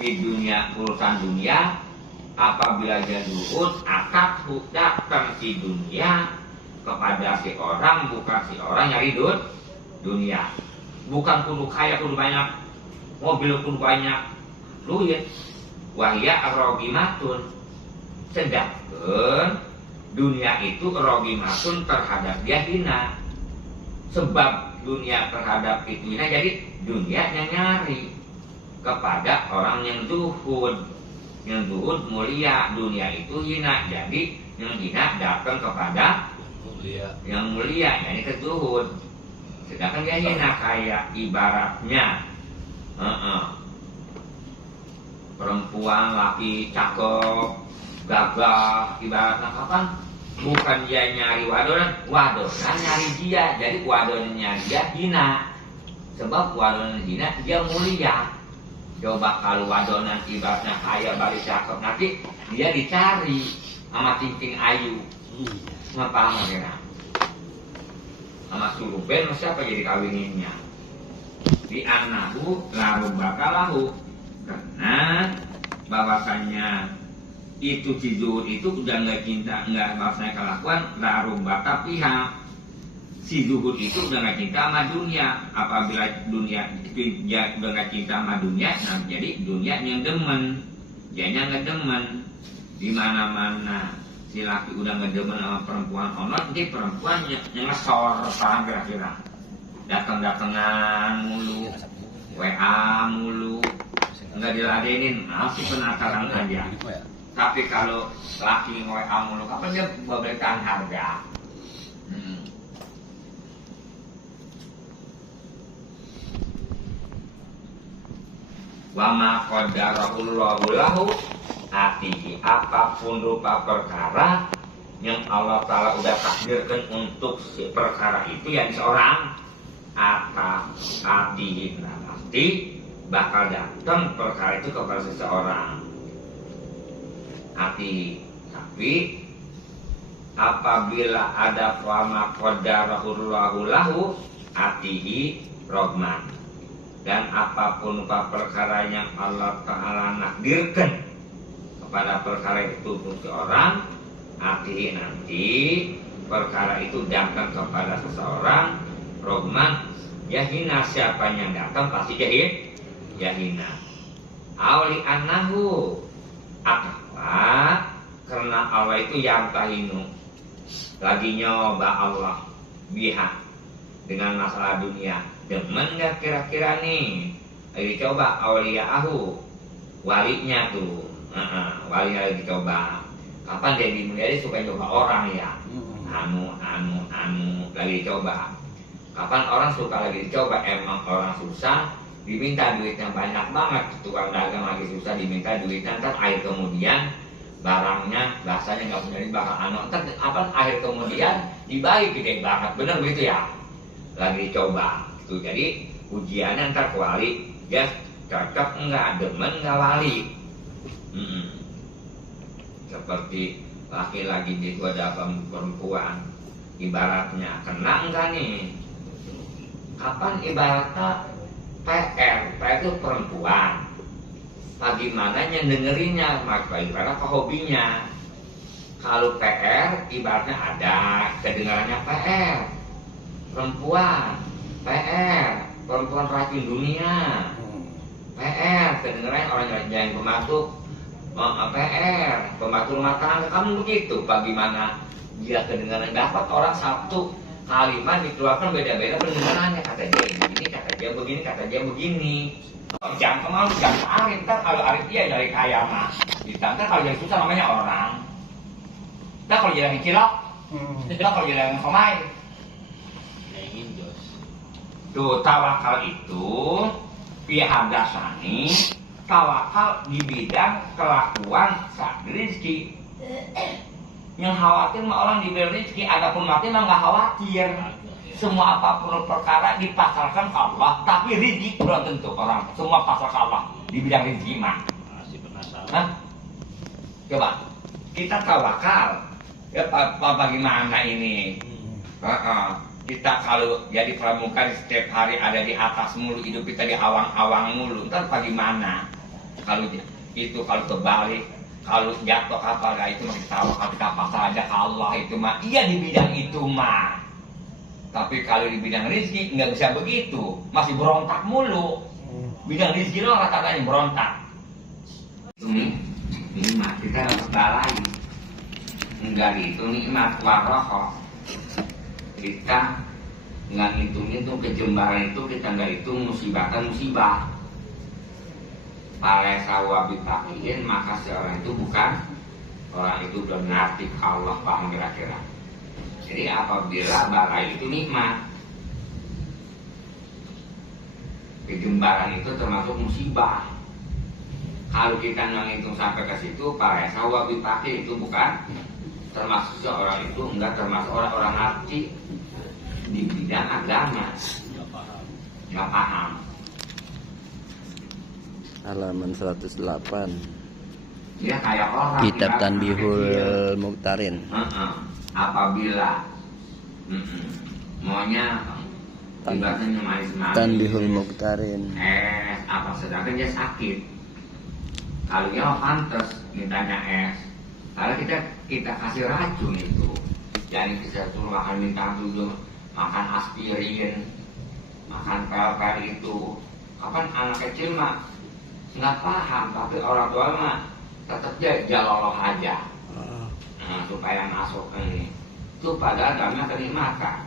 di dunia, urusan dunia, apabila dia zuhud akan datang di dunia kepada si orang, bukan si orang nyari dunia. Bukan kudu kaya, kudu banyak mobil, kudu banyak duit. Wahya rogimatun, sedangkan dunia itu rogimatun terhadap dia hina. Sebab dunia terhadap itu hina, jadi dunia yang nyari kepada orang yang zuhud. Yang zuhud mulia, dunia itu hina, jadi yang hina datang kepada yang mulia, yani ke zuhud. Sedangkan dia hina, kayak ibaratnya perempuan laki cakep gagah, ibaratnya kapan bukan dia nyari wadonan nyari dia, jadi wadonannya dia hina. Sebab wadonan hina dia mulia. Coba kalau wadonan ibaratnya kaya balik cakep, nanti dia dicari sama ting-ting ayu. Ngapa kira? Sama suruben siapa jadi kawininnya? Di anahu laru bakalahu, karena bahwasannya itu si zuhud itu udah nggak cinta, nggak bahasanya kelakuan laru bakal pihak. Si zuhud itu udah nggak cinta sama dunia. Apabila dunia itu dia udah nggak cinta sama dunia, nah jadi dunia yang demen, dianya nggak demen. Di mana-mana si laki udah nggak demen sama perempuan onot, nanti perempuan yang ngesor, paham kira-kira? Datang-datangan mulu, WA mulu, nggak diladenin, masih penasaran aja. Tapi kalau laki WA mulu, kapan dia memberikan harga? Wa ma qadarallahu lahu atihi, apapun rupa perkara yang Allah Ta'ala udah takdirkan untuk si perkara itu yang seorang atihi, pasti bakal datang perkara itu kepada seseorang atihi. Tapi apabila ada wa ma qadarallahu lahu atihi rohman, dan apapun perkara yang Allah Ta'ala nakdirkan kepada perkara itu untuk seorang hati, nanti perkara itu datang kepada seseorang rohman yahina, siapa yang datang pasti yahina. Awli anahu, apa karena Allah itu yang tahinu lagi nyoba Allah biha dengan masalah dunia. Demen gak kira-kira nih? Lagi coba awliya'ahu, walinya tuh, walinya lagi coba. Kapan dia dimuliakan supaya coba orang ya? Anu, lagi coba. Kapan orang suka lagi dicoba? Emang orang susah, diminta duitnya banyak banget. Tukang dagang lagi susah, diminta duitnya. Ntar akhir kemudian barangnya, bahasanya gak punya duit, bakal anu. Ntar apa akhir kemudian dibagi gede banget, bener begitu ya? Lagi dicoba. Jadi ujiannya ntar wali, ya cocok enggak, demen enggak wali. Seperti laki-laki itu ada perempuan, ibaratnya kena enggak nih? Kapan ibaratnya PR itu perempuan, bagaimana yang dengerinnya, maka ibarat hobinya. Kalau PR ibaratnya ada kedengarannya PR perempuan, PR perempuan racun dunia, PR kedengeran orang yang pembantu, PR pembantu rumah tangga. Kamu begitu, bagaimana dia kedengaran? Dapat orang satu kalimat dikeluarkan beda-beda pendengarannya, kata dia begini, kata dia begini, kata dia begini. Jangan kemau, jangan arif. Ntar kalau arif dia dari kaya mah ditangkap, kalau yang susah namanya orang. Ntar kalau jadi cilok, ntar kalau jadi pemain. Tuh, tawakal itu pihak dasani, tawakal di bidang kelakuan saat rezeki. Yang khawatir mah orang diberi rezeki, adapun mati mah nggak khawatir. Semua apapun perkara dipasarkan ke Allah, tapi rezeki belum tentu orang. Semua pasar ke Allah di bidang rezeki mah. Coba kita tawakal, ya bagaimana ini? Kita kalau jadi pramuka setiap hari ada di atas mulu, hidup kita di awang-awang mulu, ntar bagaimana? Kalau itu kalau terbalik, kalau jatuh kapal ya itu masih tahu kalau kapal saja Allah itu mah iya di bidang itu mah. Tapi kalau di bidang rezeki nggak bisa begitu, masih berontak mulu. Bidang rezeki lo rata-ratanya berontak. Nikmat kita dapat balai, enggak itu nikmat waroh. Kita nggak ngitung kejembaran itu, kita nggak hitung musibah kan musibah. Pada sawabi takiin maka seorang itu bukan orang itu belum ngerti Allah paham kira-kira. Jadi apabila balai itu nikmat, kejembaran itu termasuk musibah. Kalau kita menghitung sampai ke situ, para sawabi takiin itu bukan termasuk seorang itu, enggak termasuk orang-orang ngerti di bidang agama, nggak paham. Halaman 108. Dia kayak orang Kitab Tanbihul Muqtarin. Apabila maunya ibaratnya manis-manis Tanbihul Muqtarin. apa sedangkan dia sakit. Kalau dia pantas mintanya es, kalau kita kasih racun itu, jadi kita suruh makan minta dulu, makan aspirin, makan pel-pel itu. Kapan anak kecil mah nggak paham, tapi orang tua mah tetap jaloloh aja, supaya masuk ini. Itu padahal dalamnya kenikmatan.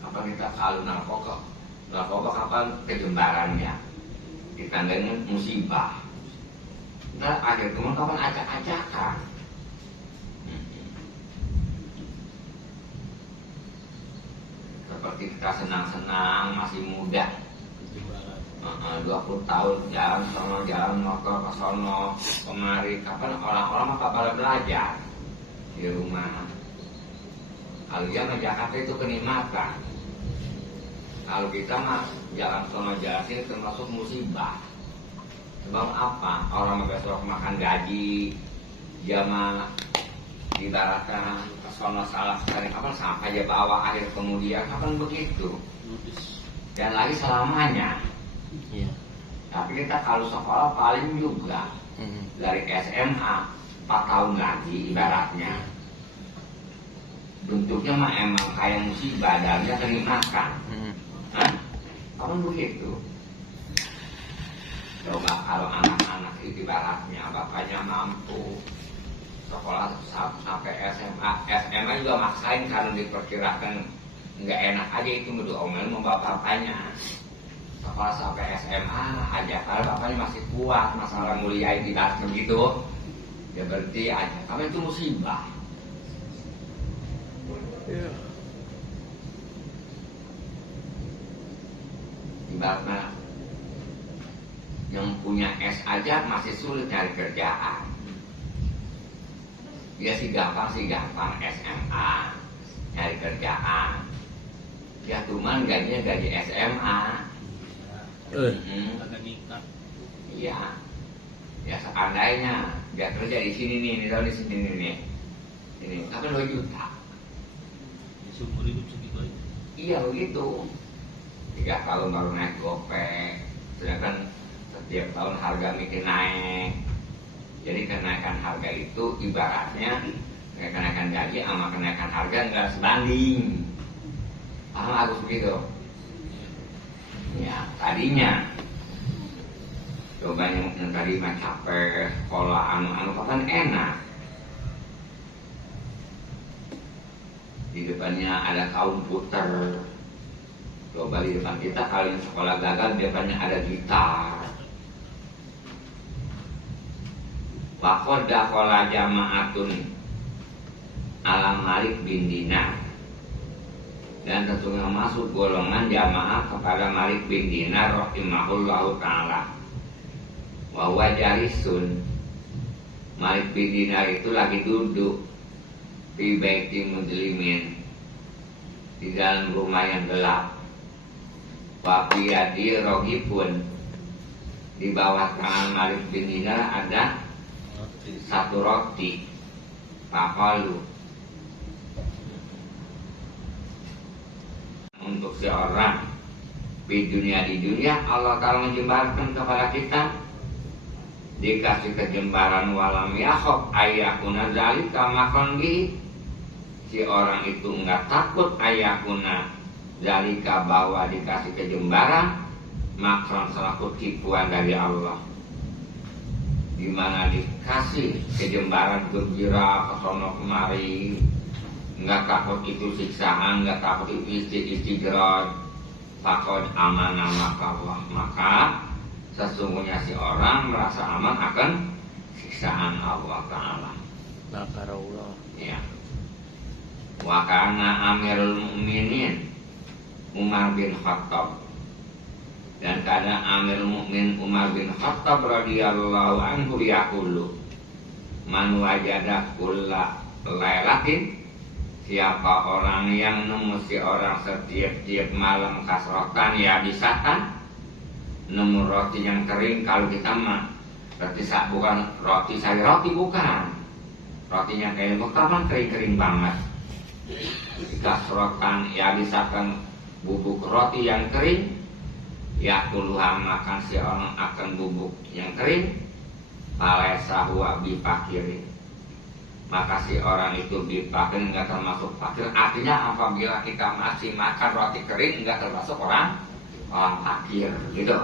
Apa kita kalau narkoba kapan kejembarannya ditandanya musibah. Nah akhir teman kapan acak-acakan. Seperti kita senang-senang masih muda, 20 tahun jalan motor ke sono kemari. Kapan orang-orang mah pada belajar di rumah. Kalau dia ke Jakarta itu kenikmatan. Kalau kita mah jalan sono jalan sini termasuk musibah. Sebab apa? Orang besok makan gaji, dia mah ibaratkan ke sono salah sekali. Kapan sampai dia bawa akhir kemudian? Kapan begitu? Dan lagi selamanya. Iya. Tapi kita kalau sekolah paling juga dari SMA 4 tahun lagi ibaratnya. Bentuknya mah emang kayak musibah, dalamnya kenikmatan. Kapan begitu? Coba kalau anak-anak itu ibaratnya bapaknya mampu sekolah sampai SMA juga maksain karena diperkirakan nggak enak aja itu ngedongel sama bapaknya. Sekolah sampai SMA aja kalau bapaknya masih kuat masalah muliain di kelas begitu, ya berarti aja. Karena itu musibah. Iya. Ibaratnya yang punya S aja masih sulit cari kerjaan. Dia sih gampang SMA cari kerjaan. Ya cuman gajinya gaji SMA. Iya. Ya seandainya dia kerja di sini nih, di sini nih. Ini kan 2 juta. Seumur hidup segitu aja. Iya begitu. 3 tahun baru naik gopek. Sedangkan setiap tahun harga makin naik. Jadi kenaikan harga itu ibaratnya kenaikan gaji sama kenaikan harga nggak sebanding. Paham Agus begitu? Ya tadinya coba yang tadi mah capek sekolah anu kan enak. Di depannya ada komputer. Coba di depan kita kalau yang sekolah gagal di depannya ada gitar. Waqad dakhala jama'atun ala Malik bin Dinar. Dan sesungguhnya masuk golongan jamaah kepada Malik bin Dinar rahimahullahu ta'ala. Wa huwa jalisun. Malik bin Dinar itu lagi duduk di baiti muslimin, di dalam rumah yang gelap. Wa biyadi rohibun. Di bawah tangan Malik bin Dinar ada satu roti. Pakalu untuk seorang di dunia Allah Ta'ala menjembarkan kepada kita, dikasih kejembaran walam yakhaf ayakuna zalika makon bihi, si orang itu enggak takut ayakuna zalika bahwa dikasih kejembaran makron selaku tipuan dari Allah, dimana dikasih kejembaran gembira kesono kemari, enggak takut itu siksaan, enggak takut itu istidroj, takut amanah Allah, maka sesungguhnya si orang merasa aman akan siksaan Allah Ta'ala. Nakarullah. Ya. Wa kana Amirul Mukminin Umar bin Khattab, dan karena Amirul Mukminin Umar bin Khattab radhiyallahu anhu yaqulu man wajada kulla lailatin, siapa orang yang nemu si orang setiap malam kasrotan ya bisatan, nemu roti yang kering. Kalau kita mah roti bukan roti sari roti, bukan rotinya kayak kapan kering banget. Kasrotan ya bisatan, bubuk roti yang kering, ya puluhan makan si orang akan bubuk yang kering, palesa huwa bifakirin, maka si orang itu bifakir enggak termasuk fakir. Artinya apabila kita masih makan roti kering enggak termasuk orang fakir gitu,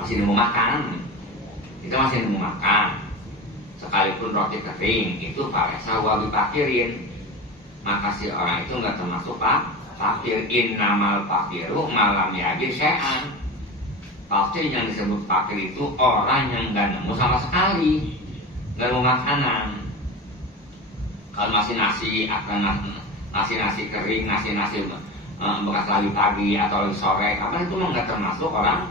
masih nemu makan, kita masih nemu makan sekalipun roti kering, itu palesa huwa bifakirin, maka si orang itu enggak termasuk fakir. Innamal fakiru malam yajid syai'an, fakir yang disebut fakir itu orang yang enggak nemu sama sekali, enggak nemu makanan. Kalau masih nasi akan nasi kering, nasi bekas lagi pagi atau lagi sore, apa itu enggak termasuk orang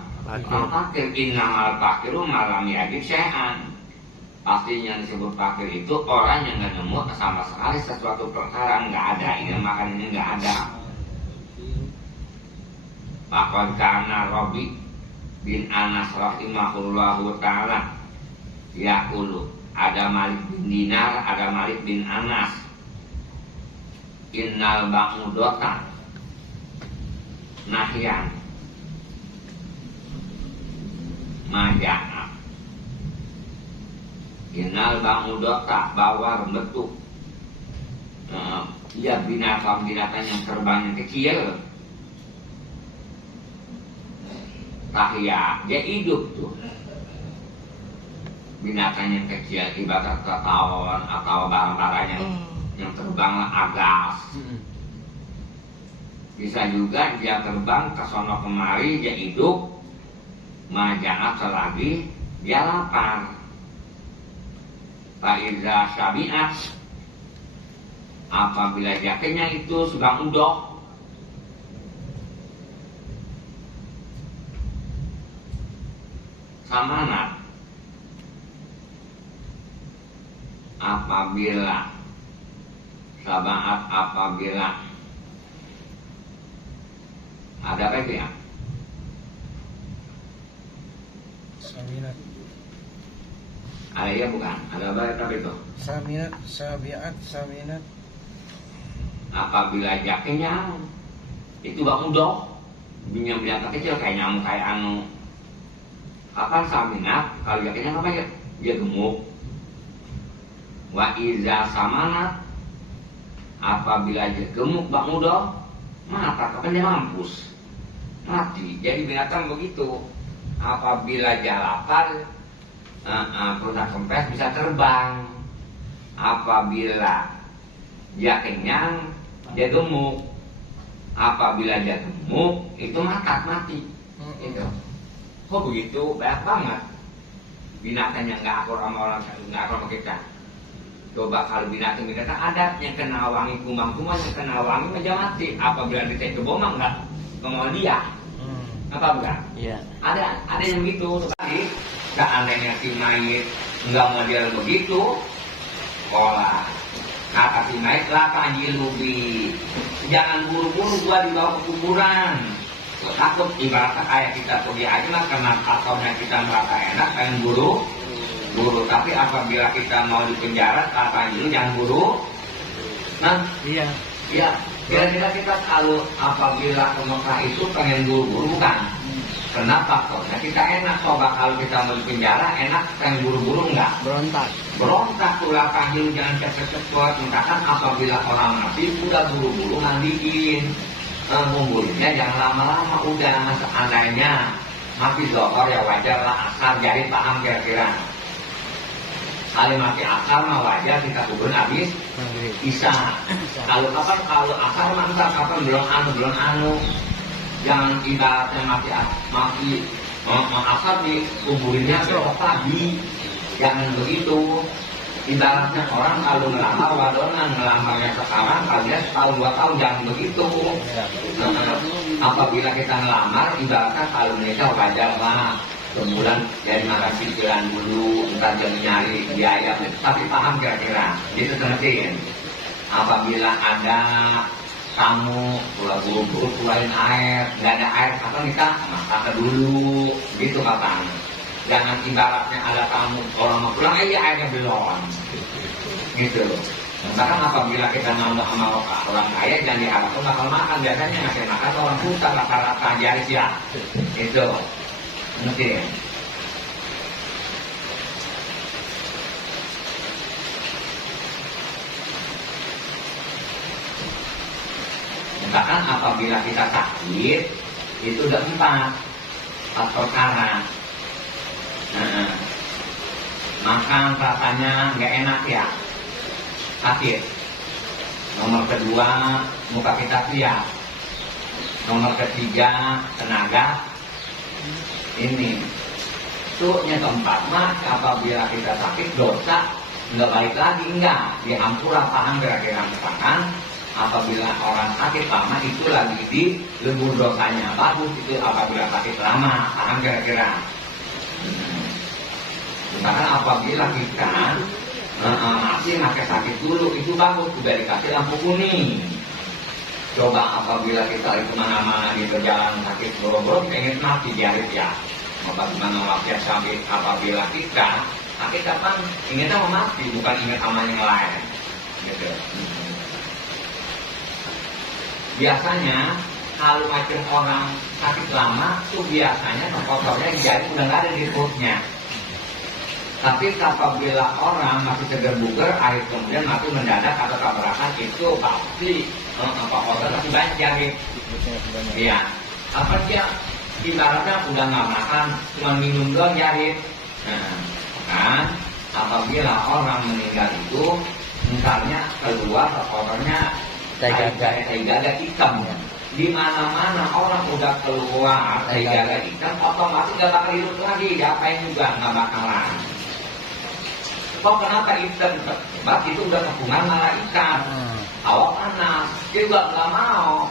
fakir. Innamal fakiru malam yajid syai'an, pasti yang disebut fakir itu orang yang enggak nemu sama sekali sesuatu perkara, enggak ada ini makan ini enggak ada. Bahkan karena Rabi bin Anas rahimahullahu ta'ala yaqulu, ada Malik bin Dinar, ada Malik bin Anas, innal ba'udota nahyan maja'ah, innal ba'udota bawar betuk, ya binatang yang terbang yang kecil, tahya dia hidup tuh. Binatang yang kecil ibarat tawon atau barang-barang yang terbang agas. Bisa juga dia terbang ke sono kemari, dia hidup, majanat selagi dia lapar. Faiza syabi'at, apabila dia kenyang itu sudah udoh, samanat, apabila sabaat, apabila ada apa itu ya? Saminat. Ada ya bukan? Ada apa itu? Saminat, sabiat, saminat. Apabila dia kenyang, itu bang udoh, binatang kecil kayak nyamuk, kayak anu. Apa saminat? Kalau dia kenyang apa ya? Dia gemuk. Wa iza samanat, apabila dia gemuk bang udoh, mata kapan dia mampus, mati. Jadi binatang begitu. Apabila dia lapar, perut kempes bisa terbang. Apabila dia kenyang, dia gemuk. Apabila dia gemuk, itu mati. Itu. Kok begitu? Banyak banget binatang yang nggak akur sama orang, nggak akur sama kita. Coba kalau binatang ada yang kena wangi kumbang-kumbang, yang kena wangi aja mati. Apabila dicek ke boma nggak mau dia. Apa bukan? Iya. Ada yang begitu. Tadi seandainya si mayit nggak mau dia begitu, pola kata si mayit lah tajilubi, jangan buru-buru gua dibawa ke kuburan. Gua takut ibaratnya kayak kita pergi aja lah, karena ataunya kita merasa enak pengen buru. Tapi apabila kita mau di penjara, kata dulu jangan buru. Nah, Iya. Ya, kira-kira kita kalau apabila ke Mekah itu pengen buru-buru bukan? Kenapa? Karena kita enak, coba kalau kita mau di penjara enak, pengen buru-buru enggak? Berontak. Berontak tulah kahil jangan cepet-cepet. Misalkan apabila orang mati udah buru-buru mandiin, ngumpulnya jangan lama-lama, udah seandainya mati zohor ya wajar lah, asar jadi paham kira-kira. Kali mati asar mah wajar kita kubur habis Isya. Kalau kapan? Kalau asar mantap, kapan belum anu. Jangan ibaratnya mati asar dikuburinnya besok pagi. Jangan begitu. Ibaratnya orang kalau ngelamar wadonan, ngelamarnya sekarang kalian setahun 2 tahun, jangan begitu. Apabila kita ngelamar, ibaratnya kalau menikah wajar lah. Sebulan jadi makan cicilan dulu, entar jadi nyari biaya, tapi paham kira-kira. Itu ngertiin. Apabila ada tamu, buru-buru keluarin air, nggak ada air, apa kita masak dulu, gitu katanya. Jangan ibaratnya ada tamu, orang mau pulang, iya airnya belum, gitu. Bahkan apabila kita ngomong sama orang kaya, jangan diharapkan bakal makan, biasanya ngasih makan orang susah, rata-rata jari siap, itu. Mungkin. Bahkan apabila kita sakit, itu udah 4 perkara. Makan rasanya nggak enak ya, sakit. Nomor kedua, muka kita siap. Nomor ketiga, tenaga. Ini yang keempat, apabila kita sakit dosa nggak balik lagi, enggak diampura. Paham kira-kira? Misalkan apabila orang sakit lama itu lagi di lembur dosanya bagus, itu apabila sakit lama. Paham kira-kira? Misalkan apabila kita masih sakit dulu, itu bagus, sudah dikasih lampu kuning. Coba apabila kita itu mana-mana di perjalanan sakit boro-boro, kita ingin mati diarit ya. Bagaimana wasiat sampai apabila kita sakit kapan inginnya mau mati, bukan ingat sama yang lain. Gitu. Biasanya kalau macam orang sakit lama itu biasanya kotornya jadi udah nggak ada di perutnya. Tapi apabila orang masih segar bugar, air kemudian mati mendadak atau tabrakan, itu pasti kotor masih banyak. Iya. Apa dia ibaratnya udah nggak makan, cuma minum doang jadi. Kan apabila orang meninggal itu misalnya keluar kotornya taigaga hitam. Di mana-mana orang udah keluar taigaga hitam, otomatis nggak bakal hidup lagi, diapain juga nggak bakalan. Kok kenapa hitam? Sebab itu udah kepungan malaikat. Awak panas, dia juga nggak mau.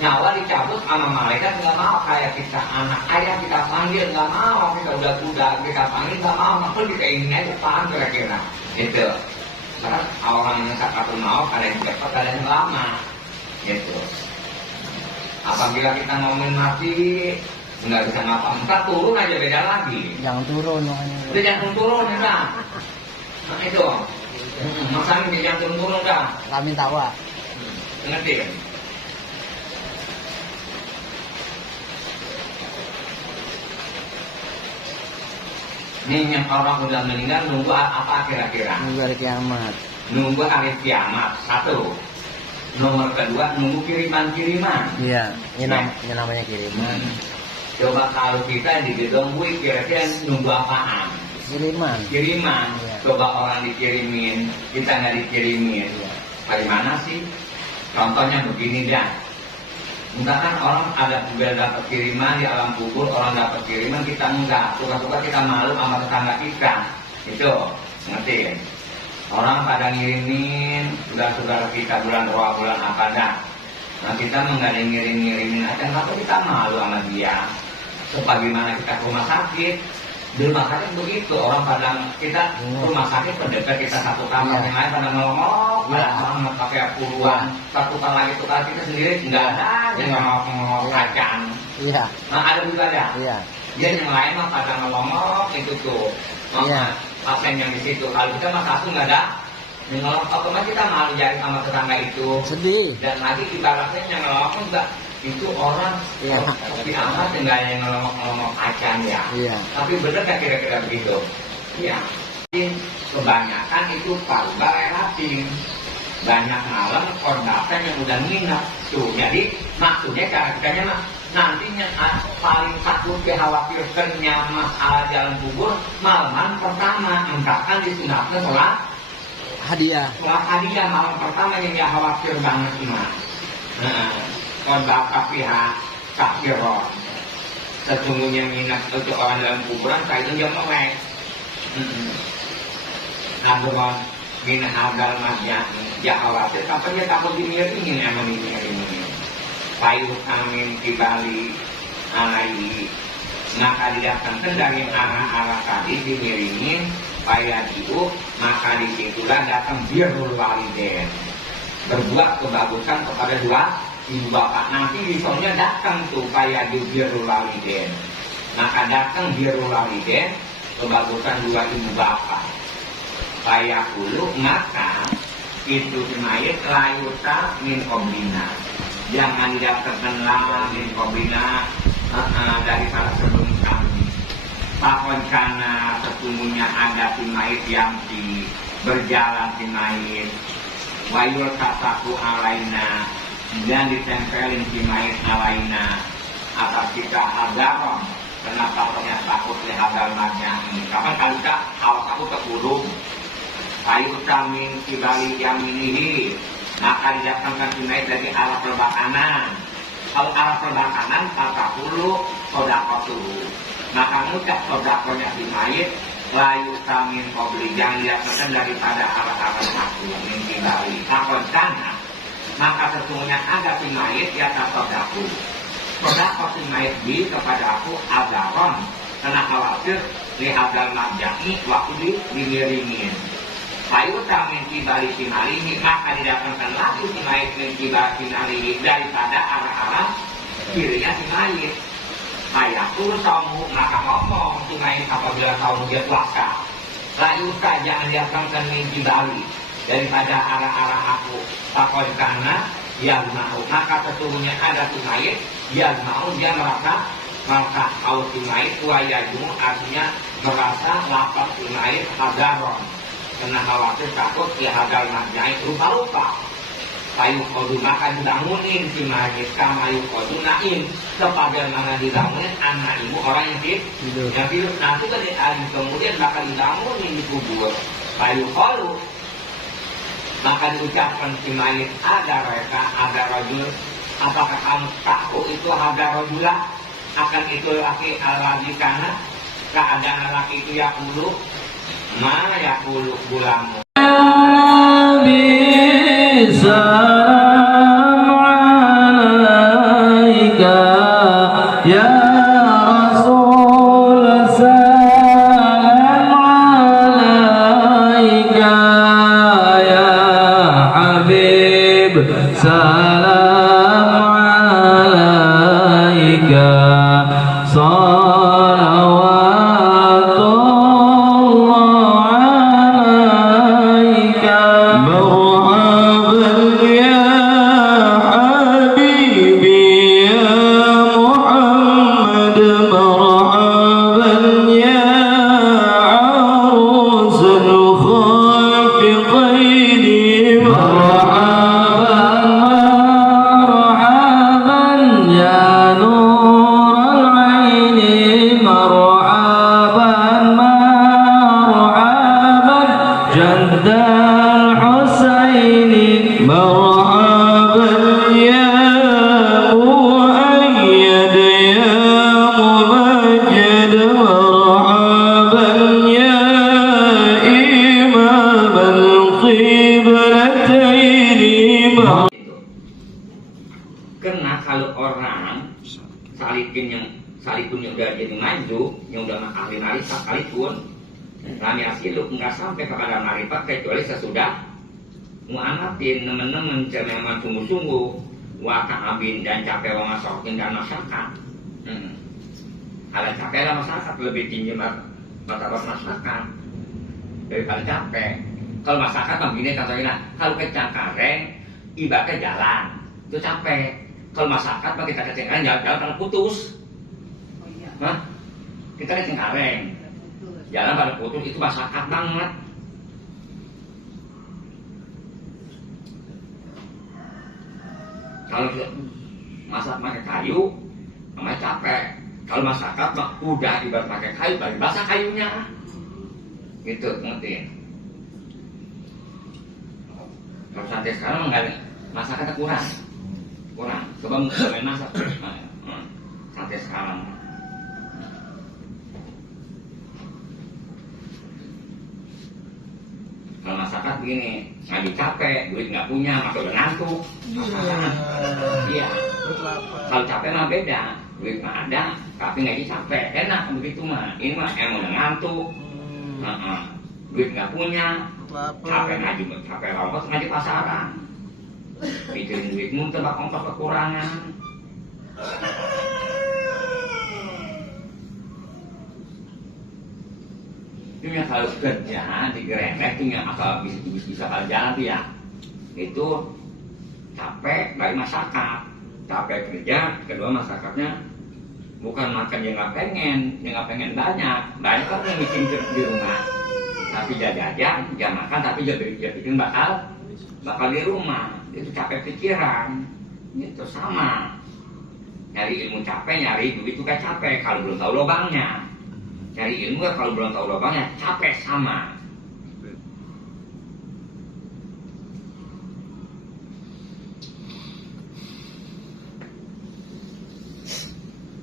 Nyawa dicabut sama malaikat, nggak mau. Kayak kita anak ayah kita panggil nggak mau, kita udah kita panggil nggak mau, maksud kita ingin aja. Paham kira-kira gitu. Karena orang yang sakit mau, ada yang cepat, ada yang lama gitu. Apabila kita ngomongin mati nggak bisa ngapa, ntar turun aja beda lagi. Jangan turun makanya. Udah jangan turun ya dah. Nah itu maksudnya jangan turun dah. Kami tawa. Ngerti kan? Ini yang orang udah meninggal nunggu apa kira-kira? Nunggu hari kiamat. Nunggu hari kiamat, 1. Nomor kedua, nunggu kiriman-kiriman. Iya, ini namanya kiriman. Coba kalau kita di gedung WI kira-kira nunggu apaan? Kiriman. Kiriman. Iya. Coba orang dikirimin, kita nggak dikirimin. Iya. Bagaimana sih? Contohnya begini dah. Misalkan orang ada juga dapat kiriman di alam kubur, orang dapat kiriman kita enggak, suka-suka kita malu sama tetangga kita, itu ngerti? Orang pada ngirimin, saudara kita bulan roa bulan apa dah, nah kita enggak ada ngirim-ngirimin aja, kenapa kita malu sama dia? Sebagaimana kita ke rumah sakit, di rumah sakit begitu, orang pada kita rumah sakit pendekat kita satu kamar, yang lain pada ngomong, orang pakai puluhan, satu kali lagi tukar kita sendiri enggak ada, dia ngomong kacang. Iya. Nah ada juga ada. Iya. Dia yang lain mah pada ngomong itu tuh, Iya. pasien yang di situ. Kalau kita mah satu nggak ada Ngelok otomatis kita malu jadi sama tetangga itu. Sedih. Dan lagi ibaratnya yang ngelok juga itu orang Iya. tapi amat tinggal yang ngelok acan ya. Iya. Tapi bener gak kira-kira begitu? Iya. Kebanyakan itu parba relatif. Banyak malam korbannya yang udah nginep tuh. Jadi maksudnya cara kitanya mah nantinya paling takut dikhawatirkannya masalah jalan kubur malam pertama entahkan disunatnya sholat Hadiah. hadiah malam pertama yang dia khawatir banget mah. Korban pihak takbiron sesungguhnya minat untuk orang dalam kuburan kayak itu dia melek. Namun min hadal madya ya khawatir kapan dia takut dimiringin emang dimiringin payu amin kibali alaihi maka didatangkan dari arah-arah tadi dimiringin payah itu maka disitulah datang birrul walidain berbuat kebagusan kepada dua ibu bapak. Nanti disonnya datang tuh payah di birrul walidain maka datang birrul walidain kebagusan dua ibu bapak. Payah dulu maka itu mayit layuta min kombina jangan didapatkan lama min kombina dari salah sebelum kami pakon karena sesungguhnya ada si mayit yang berjalan si mayit wayul tasaku alaina dan ditempelin si mayit alaina atas kita hadarom kenapa ternyata takut lihadal madnya ini kapan kali tak awak aku terkurung kayu tamin kibali yang ini maka didatangkan tunai dari arah perbakanan. Kalau arah perbakanan maka dulu sodako dulu maka mengucap sodakonya si mayit layu tamin kobli yang didatangkan daripada arah-arah satu min kibali takon sana maka sesungguhnya ada si mayit di atas sodako si mayit di kepada aku adaron karena khawatir lihat dalam majani waktu dimiringin. Payu tamin kibali sinalihi maka didatangkan lagi si mayit min kibali sinalihi daripada arah-arah kirinya si mayit. Hayatul saumu maka ngomong si mayit apabila saumu dia puasa. Layu jangan didatangkan min kibali daripada arah-arah aku. Takon karena yang mau maka sesungguhnya ada si mayit yang mau dia merasa maka au si mayit wayajumu artinya merasa lapar si mayit hadaron. Karena khawatir takut ya hadal majai rupa-rupa kayu kodu maka dibangunin si mayit kamayu kodu naim kepada mana dibangunin anak ibu orang yang tidur nanti kan kemudian bakal dibangunin di kubur kayu kodu maka diucapkan si mayit ada mereka ada rajul apakah kamu tahu itu ada rajulah akan itu laki lagi karena keadaan laki itu ya ulu mana ya puluh bulanmu Salam alaika ya Rasul salam alaika ya Habib salam alaika Karena kalau orang salipun yang udah jadi maju, yang udah ahli marifat sekalipun, kami asiluk nggak sampai kepada marifat kecuali sesudah mu'anafin nemen-nemen cememan sungguh-sungguh waka abin dan capek wa masokin dan masyarakat. Ada capek dan masyarakat lebih tinggi martabat masyarakat daripada capek. Kalau masyarakat begini contohnya, kalau ke Cengkareng ibaratnya jalan itu capek. Kalau masyarakat kita ke Cengkareng jalan pada putus. Hah? Kita ke Cengkareng jalan pada putus itu masyarakat banget. Kalau masak pakai kayu namanya capek. Kalau masyarakat udah ibarat pakai kayu balik basah kayunya gitu, ngerti. Kalau sampai sekarang enggak ada masyarakatnya kurang. Coba main masak sampai sekarang. Kalau masyarakat begini, lagi capek, duit nggak punya, maka udah ngantuk. Iya. Kalau capek mah beda, duit mah ada, tapi nggak capek, enak begitu mah. Ini mah emang udah ngantuk, duit nggak punya, capek ngaji, capek ongkos ngaji pasaran, pikirin duit muntah, bak ongkos kekurangan. Itu yang kalau kerja di gerenek itu yang asal bisa kalau jalan tuh ya, itu capek baik masyarakat, capek kerja, kedua masyarakatnya bukan makan yang nggak pengen banyak kan yang bikin di rumah, tapi jajan makan tapi dia bikin bakal di rumah, itu capek pikiran, itu sama. Nyari ilmu capek, nyari duit juga capek kalau belum tahu lubangnya. Cari ilmu ya kalau belum tahu lubangnya capek sama.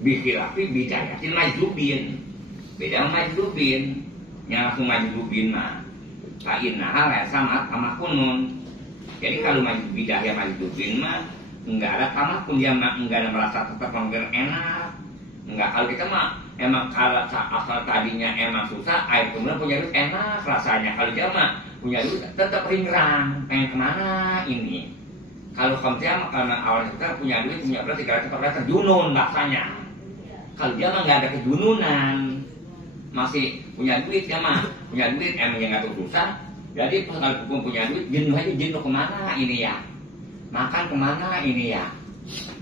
Bikilapi bijayatin majlubin. Beda majlubin. Yang langsung majlubin mah kainah sama kunun. Jadi kalau bidaya majlubin mah enggak ada tamakun, dia enggak ada merasa tetap enak. Enggak, kalau kita mah emang kalau asal tadinya emang susah, air kemudian punya duit enak rasanya. Kalau dia mah punya duit tetap ringrang, pengen kemana ini. Kalau kamu mah karena awalnya kita punya duit, punya berat 300-400 junun bahasanya. Kalau dia mah nggak ada kejununan, masih punya duit dia mah punya duit emang yang nggak tahu susah. Jadi kalau punya duit jenuh aja, jenuh kemana ini ya, makan kemana ini ya.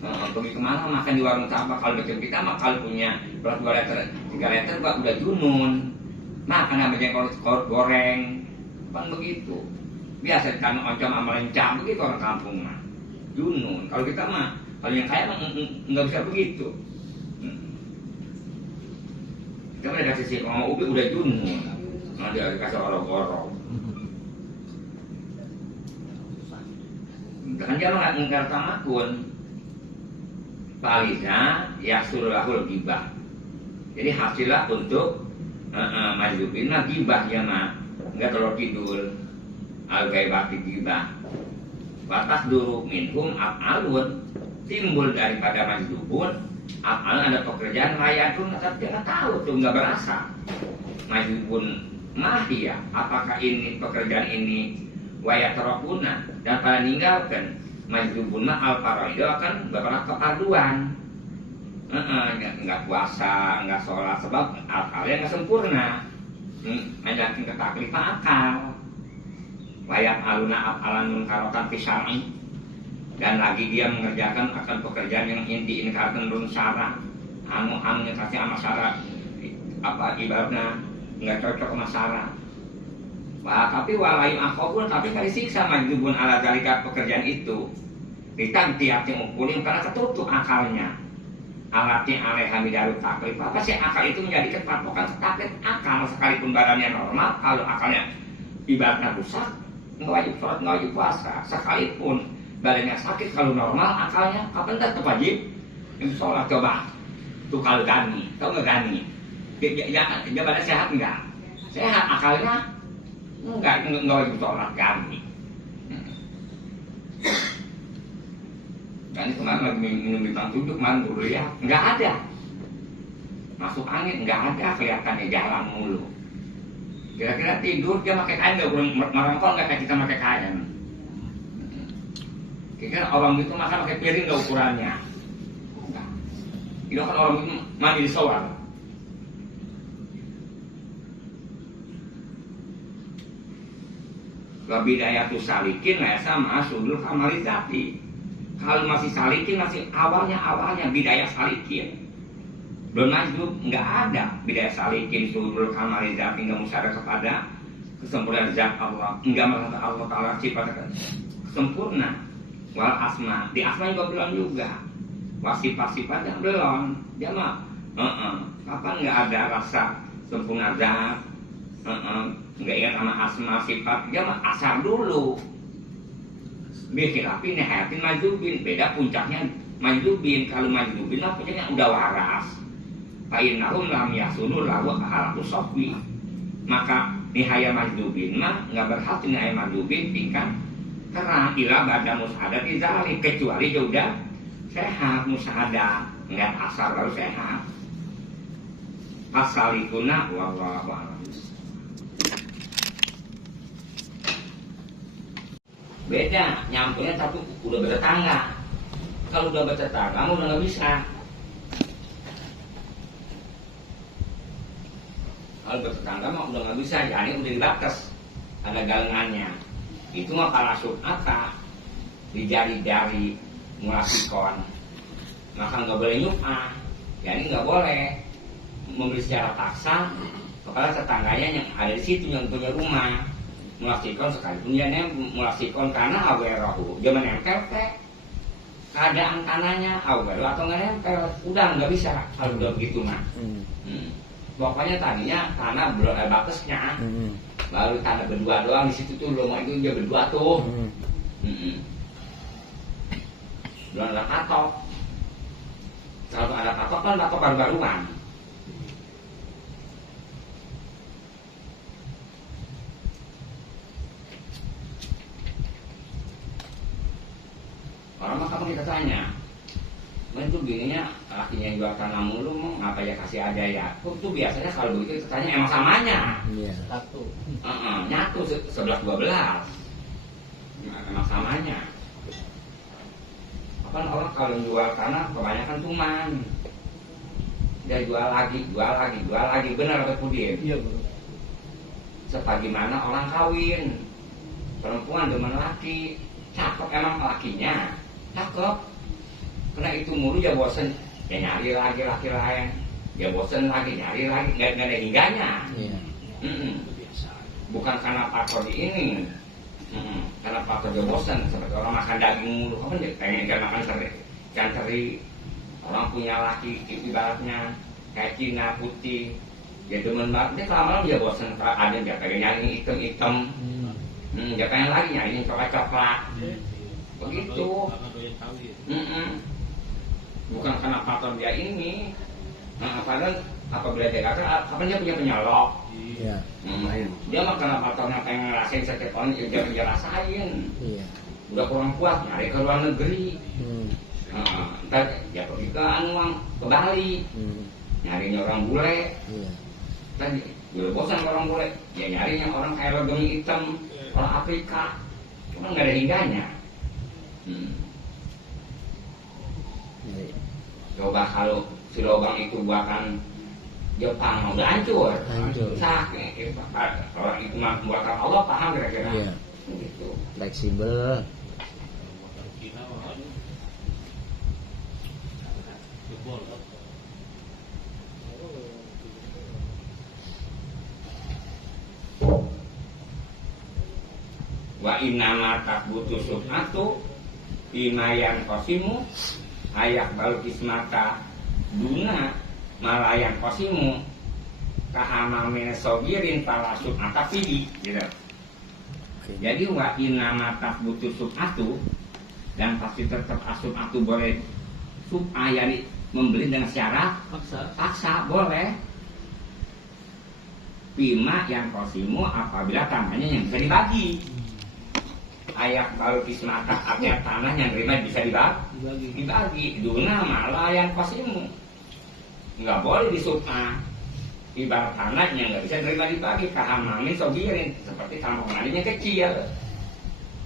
Pergi kemana makan di warung sampah. Kalau macam kita mah kalau punya berat 2 liter 3 liter udah junun, makan sama jengkol goreng kan begitu biasa kan, oncom sama lencang begitu orang kampung mah junun. Kalau kita mah kalau yang kaya mah nggak bisa begitu. Kita udah kasih sih sama ubi udah junun, nanti dikasih orok-orok. Kan dia mah nggak tamakun. Faliza yasulahul gibah. Jadi hasillah untuk majlubin mah gibah ya mah, enggak terlalu tidur al-gaibati gibah. Batas dulu minhum af'alun, timbul daripada majlubun af'alun, ada pekerjaan layakun tapi dia nggak tahu tuh, nggak berasa. Majlubun mahia, apakah ini pekerjaan ini wayatarokuna dan pada ninggalkan. Majlubun al-faraidu itu akan beberapa kepaduan. Enggak puasa, enggak sholat sebab akalnya enggak sempurna. Ngajakin ketaklifan akal. Wayat aluna apalan munkarotan pisami. Dan lagi dia mengerjakan akan pekerjaan yang diinkarkan run syara. Anu kasih sama syara, apa ibaratnya enggak cocok sama syara. Wah, tapi walayu akhobun, tapi kali siksa majlubun ala dalika pekerjaan itu. Kita tiap ngukulin karena ketutup akalnya. Alatnya aleh hamidarut taklif. Apa sih akal itu menjadikan patokan taklif akal sekalipun badannya normal. Kalau akalnya ibaratnya rusak, nggak wajib sholat, nggak wajib puasa. Sekalipun badannya sakit, kalau normal akalnya kapan tetap wajib sholat. Coba tuh kalau Gani, tau nggak Gani? Dia badan sehat nggak? Sehat akalnya enggak wajib sholat kami. Dan kemarin lagi minum bintang 7 kemarin dulu ya, enggak ada. Masuk angin enggak ada, kelihatannya jalan mulu. Kira-kira tidur dia pakai kain enggak, merongkol enggak kayak kita pakai kain. Kira-kira orang itu makan pakai piring enggak ukurannya. Enggak. Itu kan orang itu mandi di shower. Bidayatu salikin lah sama sudul kamalizati. Kalau masih salikin masih awalnya bidayah salikin. Belum majlub nggak ada bidayah salikin sudul kamalizati, nggak musyadah kepada kesempurnaan zat Allah, nggak merasa Allah Taala sifatnya sempurna. Wal asma, di asma juga belum juga. Sifat-sifatnya belum. Dia mah kapan nggak ada rasa sempurna zat, nggak ingat sama asma sifat, dia mah asar dulu. Bikhilafin nihayatin majlubin, beda puncaknya majlubin. Kalau majlubin lah puncaknya udah waras. Fa'innahum lam yasunu lahu halatu sofwi. Maka nihaya majlubin mah nggak berhak nihaya majlubin tingkat karena ilah bada musahadat izali, kecuali dia udah sehat musahadat, nggak asar baru sehat. Asalikuna wallahu a'lam. Beda, nyampunya tapi udah bertetangga. Kalau udah bertetangga, kamu udah nggak bisa. Kalau bertetangga mah udah nggak bisa, ya ini udah dibatas, ada galengannya. Itu mah para sunata di jari-jari mulasikon, maka nggak boleh nyupah. Ya ini nggak boleh membeli secara paksa kepada tetangganya yang ada di situ yang punya rumah. Mulasikon sekalipun dia mulasikon karena awerahu dia menempel teh keadaan tanahnya aweru atau nggak nempel, udah nggak bisa kalau udah begitu mah. Pokoknya tadinya tanah belum ada batasnya, baru tanah berdua doang di situ tuh rumah itu dia berdua tuh, belum ada patok. Kalau ada patok kan patok baru-baruan. Orang mah kamu kita tanya, itu bininya lakinya yang jual tanah mulu, mau ngapa ya kasih aja ya? Itu biasanya kalau begitu kita tanya emang samanya. Iya. Nyatu 11-12. Emang samanya. Kan orang kalau jual tanah kebanyakan cuman dia jual lagi, benar atau pudin? Iya benar. Sebagaimana orang kawin, perempuan dengan laki, cakep emang lakinya. Cakep, karena itu mulu dia bosen, dia nyari lagi laki lain, dia bosen lagi nyari lagi, nggak ada hingganya. Bukan karena faktor ini, karena faktor dia bosen. Seperti orang makan daging mulu, kapan dia pengen ikan makan ikan teri. Orang punya laki ibaratnya kayak Cina putih, dia demen banget. Dia lama-lama dia bosen, ada dia pengen nyari hitam, dia pengen lagi nyari coklat. Begitu. Bukan karena faktor dia ini. Padahal apabila dia kata, kapan dia punya penyolok? Iya. Dia mah karena faktornya pengen ngerasain setiap orang, dia rasain. Iya. Udah kurang kuat nyari ke luar negeri. Ntar dia pergi ke ke Bali, nyarinya orang bule. Tadi udah bosan orang bule, dia nyarinya orang kayak logam hitam, orang Afrika. Cuma nggak ada hingganya. Coba kalau si lubang itu buatan Jepang udah hancur. Sakit. Orang itu mah buatan Allah, paham kira-kira? Iya. Gitu. Fleksibel. Wa innama takbutu subhatu imayan kosimu ayak balu kismata duna malayan kosimu kahamamine sogirin pala subhata pidi gitu. Jadi wa innama takbutu subhatu, dan pasti tetap asubhatu boleh subhayani membeli dengan syarat paksa boleh. Pima yang kosimu apabila tanahnya yang bisa dibagi. Ayak kalau kismata artinya tanah yang terima bisa dibagi. Duna malah yang kosimu nggak boleh disupah. Ibarat tanah yang nggak bisa terima dibagi, kahamamin sogirin seperti kamar mandinya kecil.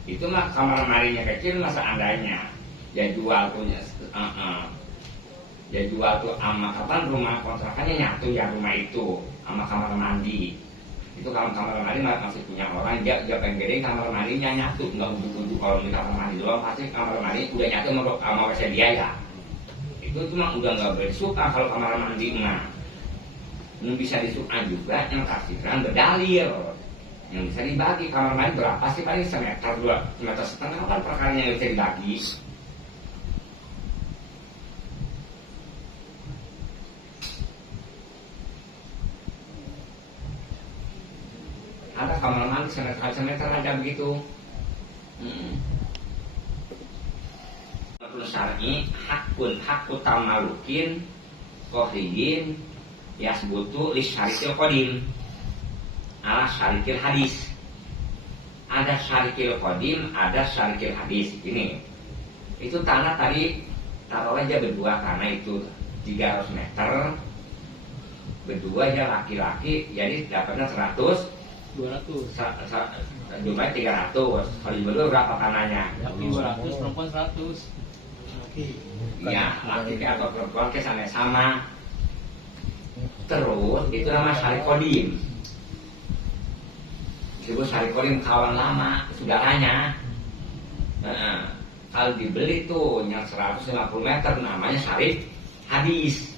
Itu mah kamar mandinya kecil mah seandainya dia jual punya, dia jual tuh ama kapan rumah kontrakannya nyatu ya rumah itu sama kamar mandi. Itu kamar mandi masih punya orang, dia pengen gede kamar mandinya nyatu, nggak untuk kalau di kamar mandi doang pasti kamar mandi udah nyatu sama WC dia ya. Itu cuma udah nggak bersuka kalau kamar mandi nah. Yang bisa disuka juga yang taksiran berdalil, yang bisa dibagi kamar mandi berapa sih paling semeter 2 meter setengah kan perkaranya yang bisa dibagi. Ada kamar mandi semeter aja begitu. Menurut syar'i hakut tamalukin kohriyin yasbutu li syarikil qadim ala syarikil hadis. Ada syarikil qadim, ada syarikil hadis. Ini itu tanah tadi taruh aja berdua karena itu 300 meter berdua aja laki-laki, jadi dapatnya 200. Jumlahnya 300. Kalau berdua berapa tanahnya? Laki 200, perempuan 100. Iya, laki atau perempuan kesannya sama. Terus itu nama syarikil qadim. Disebut syarikil qadim, kawan lama, saudaranya. Kalau dibeli tuh yang 150 meter namanya syarikil hadis.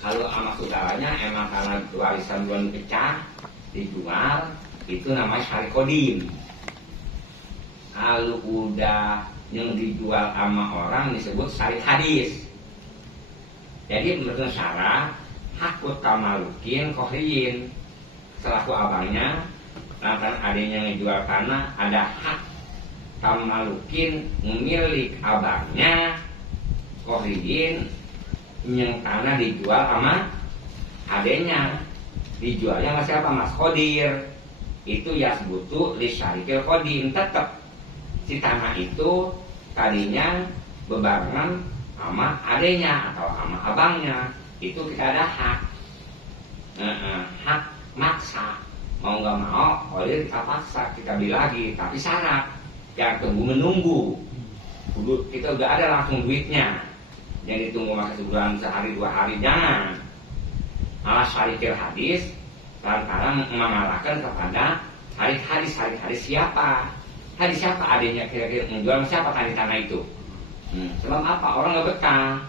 Kalau sama saudaranya emang karena warisan belum pecah dijual, itu namanya syarikil qadim. Kalau udah yang dijual sama orang disebut syarikil hadis. Jadi menurut syarah hakut tamalukin kohriyin selaku abangnya, lantaran adanya ngejual tanah, ada hak tamalukin milik abangnya kohriyin yang tanah dijual sama adanya. Dijualnya sama siapa? Mas Khodir. Itu yasbutu li syarikil qadim. Tetap si tanah itu tadinya bebarengan sama adenya atau sama abangnya. Itu kita ada hak. Hak maksa. Mau nggak mau, Khodir kita paksa, kita beli lagi. Tapi syarat, jangan tunggu menunggu. Kita udah ada langsung duitnya. Yang ditunggu masa sebulan, sehari, 2 hari, jangan. Malah syarikil hadis lantaran mengalahkan kepada hadis siapa? Hadis siapa adanya kira-kira menjual siapa tadi tanah itu? Sebab apa? Orang nggak betah.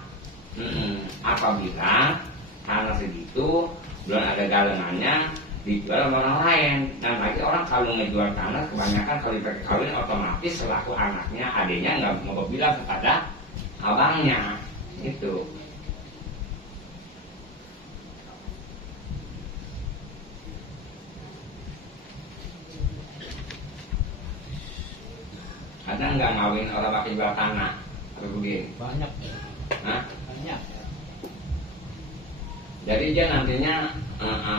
Apabila tanah segitu belum ada galengannya dijual sama orang lain, dan lagi orang kalau ngejual tanah kebanyakan kalau dipakai kawin otomatis selaku anaknya adanya nggak mau bilang kepada abangnya itu. Ada nggak ngawin orang pakai jual tanah? Apa begini? Banyak. Hah? Banyak. Jadi dia nantinya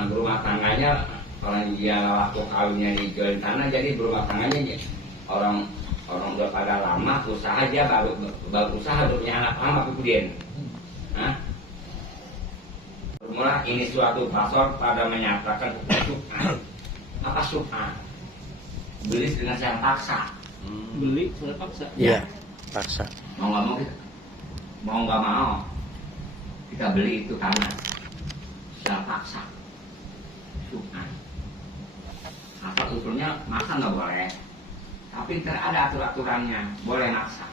berumah tangganya, orang dia waktu kawinnya dijual tanah, jadi berumah tangganya dia, orang udah pada lama usaha aja baru usaha baru punya anak lama kemudian. Hah? Bermula ini suatu pasal pada menyatakan subhan. Apa subhan? Beli dengan yang paksa. Beli sudah paksa. Iya, paksa. Mau nggak mau kita beli itu tanah secara paksa. Subhan. Asal usulnya maksa nggak boleh, tapi ada aturannya, boleh maksa.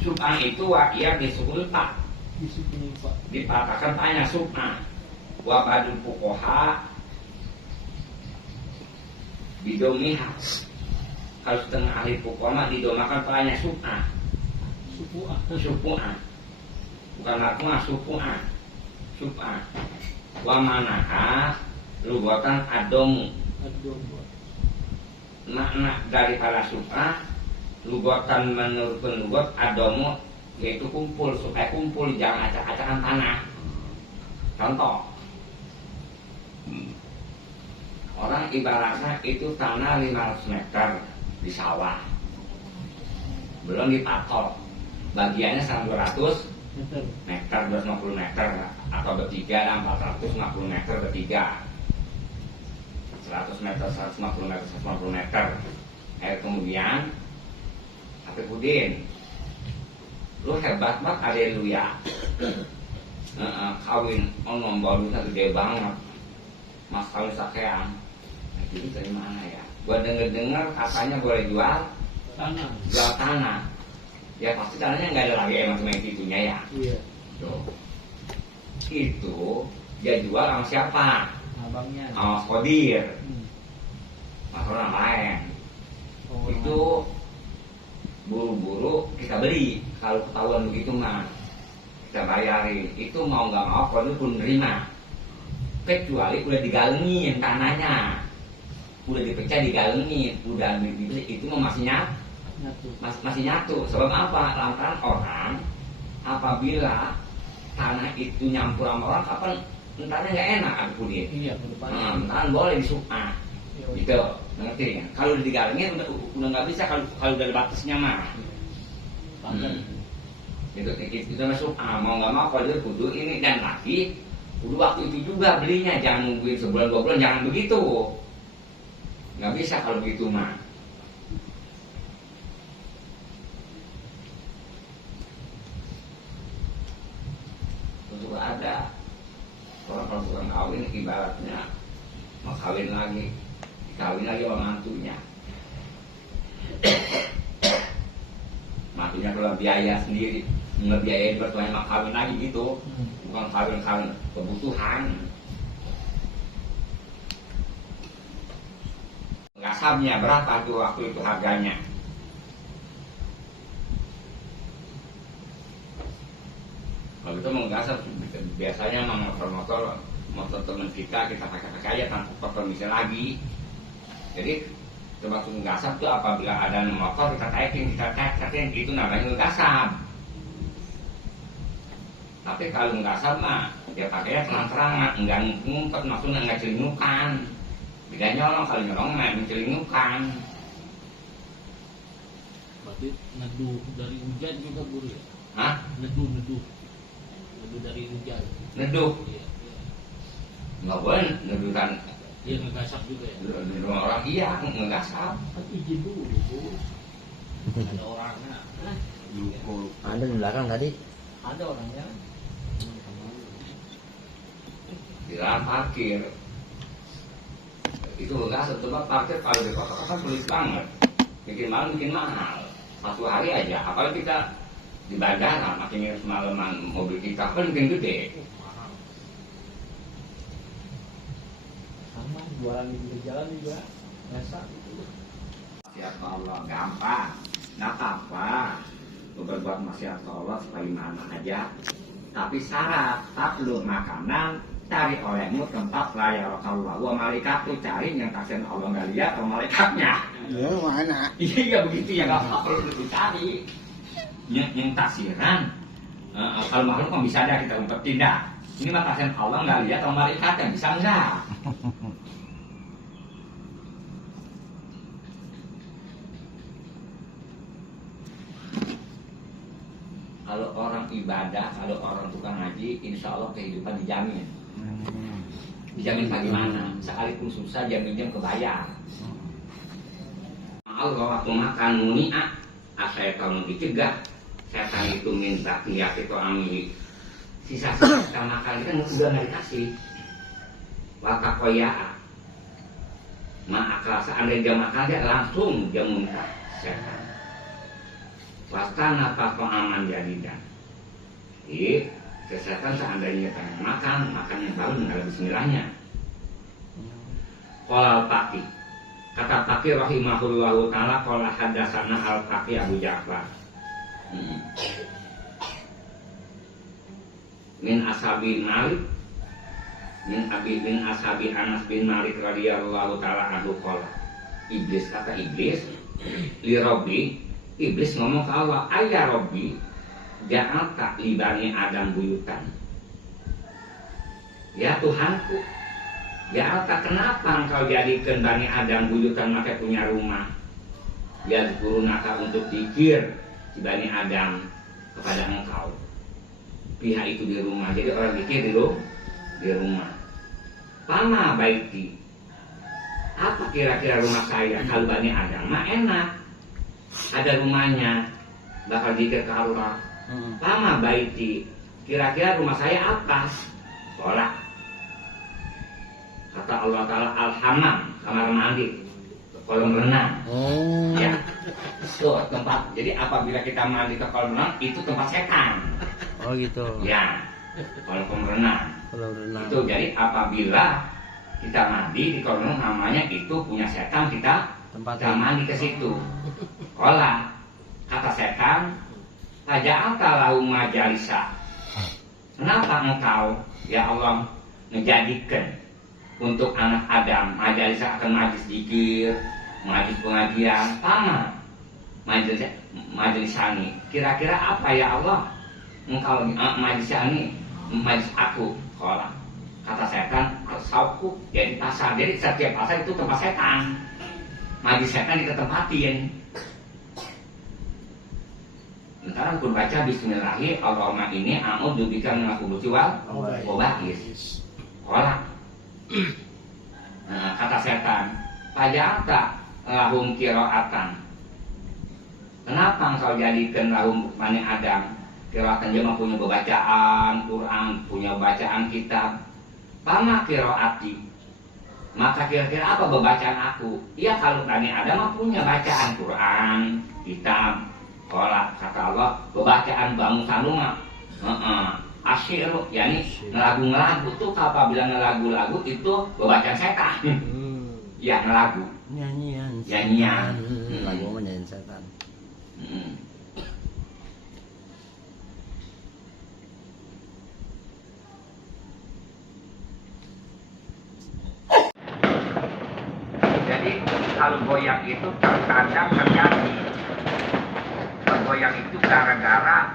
Subhan itu wakia disulta, dipatahkan tanya subhan. Wa badul fuqaha bidomiha. Kalau setengah ahli fuqaha didomakan palanya sub'ah. Sub'ah. Bukan makmah, sub'ah. Sub'ah. Wa manaha lugatan adomu. Makna daripada sub'ah lugatan menurut lugat adomu yaitu kumpul, supaya kumpul, jangan acak-acakan tanah. Contoh, orang ibaratnya itu tanah 500 meter di sawah, belum dipatok, bagiannya 200 meter, 250 meter atau bertiga, 450 meter bertiga, 100 meter, 150 meter, 150 meter. Kemudian Apikudin lu hebat banget haleluya. Kawin ngomong barunya gede banget, mas kawin sakean. Nah, jadi dari mana ya? Gua denger katanya boleh jual tanah. Ya pasti tanahnya nggak ada lagi emang cuma itunya ya. Iya. Tuh. Itu dia jual sama siapa? Abangnya. Sama Kodir. Hmm. Masalah lain. Oh, Itu buru-buru kita beli. Kalau ketahuan begitu mah kita bayarin. Itu mau nggak mau Kodir pun nerima. Kecuali udah digalengin tanahnya, udah dipecah digalengin, udah dibeli, itu mah masih nyatu. Sebab apa? Lantaran orang apabila tanah itu nyampur sama orang, kapan entarnya nggak enak aku dia. Iya, ke depan. Entar boleh disukma, gitu, ngerti ya? Kalau udah digalengin udah nggak bisa, kalau udah ada batasnya mah. Itu masuk mau nggak mau kalau dia kudu ini, dan lagi kudu waktu itu juga belinya, jangan nungguin sebulan 2 bulan, jangan begitu. Nggak bisa kalau begitu mah. Terus ada orang kalau tukang kawin ibaratnya mau kawin lagi, dikawin lagi sama mantunya. Mantunya kalau biaya sendiri, ngebiayain bertuanya mak kawin lagi gitu, bukan kawin kebutuhan. Gasabnya berapa tuh waktu itu harganya? Kalau itu menggasap biasanya motor teman kita pakai aja tanpa permisi lagi. Jadi termasuk menggasap tuh apabila ada motor kita taikin itu namanya menggasap. Tapi kalau menggasap mah dia pakainya terang-terangan, enggak ngumpet, maksudnya enggak celingukan. Bedanya orang kalau nyolong main mencelingukan. Berarti neduh dari hujan juga guru ya? Hah? Neduh dari hujan. Neduh? Iya. Nggak boleh neduhkan. Iya, ngegasap juga ya? Di rumah orang iya ngegasap. Tapi izin dulu Bu. Ada orangnya. Ada di belakang tadi. Ada orangnya. Di dalam parkir itu ngegasap, coba parkir kalau di kota-kota sulit banget, bikin mahal. Satu hari aja, apalagi kita di bandara makin semalaman mobil kita kan bikin gede. Mahal. Sama jualan di jalan juga biasa gitu. Maksiat Allah gampang, nggak apa-apa. Lu berbuat maksiat Allah sebagaimana aja. Tapi syarat, takluk makanan, cari olehmu tempat layak Allah wa malaikat, tuh cari yang kasihan Allah nggak lihat atau malaikatnya. Ya mana? Iya begitu ya, nggak perlu dicari. Yang tafsiran, kalau makhluk kan bisa ada kita umpetin dah. Ini mah kasihan Allah nggak lihat atau malaikatnya, bisa nggak? Kalau orang ibadah, kalau orang tukang ngaji, insya Allah kehidupan dijamin. Dijamin bagaimana? Sekalipun susah, jaminnya kebayar. Allah waktu makan muni'ah, saya tahu dicegah. Setan itu minta niat itu amili. Sisa-sisa kita makan kan udah nggak dikasih. Wakakoya, maka seandainya dia makan dia langsung dia muntah setan. Wastana apa aman jadikan. Jadi kesehatan seandainya pengen makan yang baru nggak ada bismillahnya. Qala Al-Faqih, kata Faqih rahimahullahu taala, qala hadatsana Al-Faqih Abu Ja'far. Min ashabi Malik, min ashabi Anas bin Malik radhiyallahu taala anhu qala. Iblis kata Iblis li Rabbi, Iblis ngomong ke Allah, ayya Rabbi, ja'alta li bani Adam buyutan. Ya Tuhanku, ja'alta kenapa engkau jadikan bani Adam buyutan, maka punya rumah. Ya kurunaka untuk pikir si bani Adam kepada engkau. Pihak itu di rumah, jadi orang pikir di rumah. Pama baiki, apa kira-kira rumah saya kalau bani Adam? Mah enak, ada rumahnya, bakal dikir ke Allah. Lama baiti. Kira-kira rumah saya apa? Sholat. Kata Allah Ta'ala al-hammam, kamar mandi, kolam renang. Oh. Ya, itu tempat. Jadi apabila kita mandi ke kolam renang, itu tempat setan. Oh gitu. Ya, kolam renang. Kalau renang. Itu jadi apabila kita mandi di kolam renang, namanya itu punya setan, kita mandi ke situ. Kola, kata setan, Faja'alta lahum majalisa. Kenapa engkau, ya Allah, menjadikan untuk anak Adam majalisa akan majlis zikir, majlis pengajian, sama majelis ini. Kira-kira apa ya Allah? Engkau majlis ini, majlis aku. Kola, kata setan, sauku jadi pasar. Jadi setiap pasar itu tempat setan. Majlis setan diketempatin. Sekarang aku baca bismillahirrahmanirrahim. Allahumma ini a'udzu bika minal khubuthi wal khaba'is. Kola. Nah, kata setan, Faja'alta lahum qira'atan. Kenapa engkau jadikan lahum Bani Adam qira'atan? Dia punya bacaan Quran, punya bacaan kitab. Pama qira'ati. Maka kira-kira apa bacaan aku? Iya, kalau Bani Adam punya bacaan Quran, kitab. Kola, kata Allah, bacaan bangsa rumah. Asyir, yakni ngelagu-ngelagu tuh apabila ngelagu-lagu itu bacaan setan. Ya, ngelagu. Nyanyian. Nyanyian. Lagu nyanyian setan. Jadi kalau goyang itu terkadang terjadi. Goyang itu gara-gara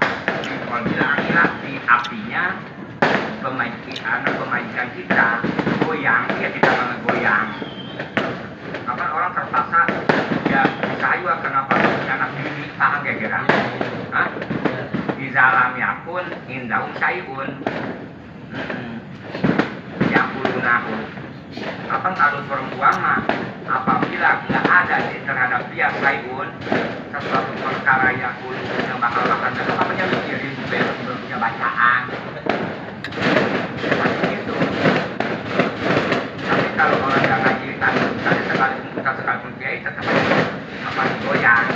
kalau bilang laki apinya pemajikan kita goyang, ya kita mana goyang. Kapan orang terpaksa ya saya kenapa anak ini paham kira-kira? Hah? Di zalamnya pun indahum sayun. Yang pulunahu. Kapan kalau perempuan mah apabila nggak ada terhadap dia sayun sesuatu perkara yang yang bakal makan dan apanya mikirin belum punya bacaan seperti itu. Tapi kalau orang yang ngaji sekalipun kiai tetap apa goyang.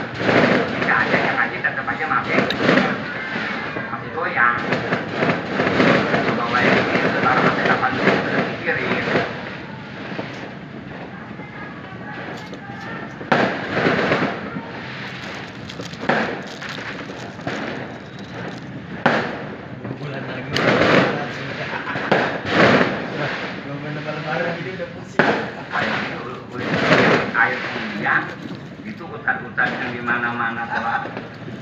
Tidak ada yang ngaji tetap aja masih goyang. Bahwa ini sekarang masih dapat mikirin. Air kemudian itu hutan-hutan yang di mana-mana telah